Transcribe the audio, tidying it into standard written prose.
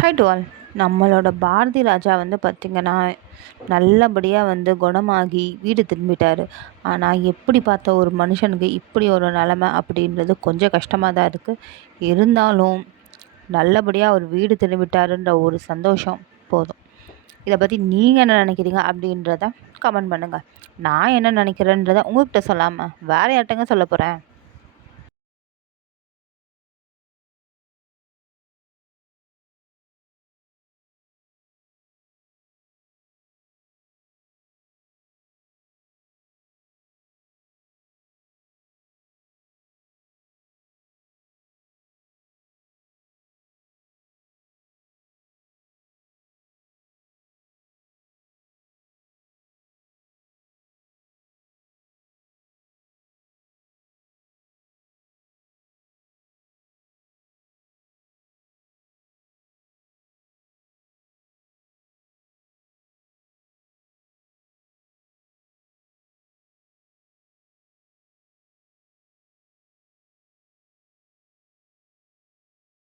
Hi to all. நம்மளோட பாரதி ராஜா பார்த்திங்கன்னா நல்லபடியாக குணமாகி வீடு திரும்பிட்டாரு. ஆனால் எப்படி பார்த்த ஒரு மனுஷனுக்கு இப்படி ஒரு நிலமை அப்படின்றது கொஞ்சம் கஷ்டமாக தான் இருக்குது. இருந்தாலும் நல்லபடியாக அவர் வீடு திரும்பிட்டாருன்ற ஒரு சந்தோஷம் போதும். இதை பற்றி நீங்கள் என்ன நினைக்கிறீங்க அப்படின்றத கமெண்ட் பண்ணுங்கள். நான் என்ன நினைக்கிறேன்றதை உங்கள்கிட்ட சொல்லாமல் வேறு யார்கிட்டங்க சொல்ல போகிறேன்.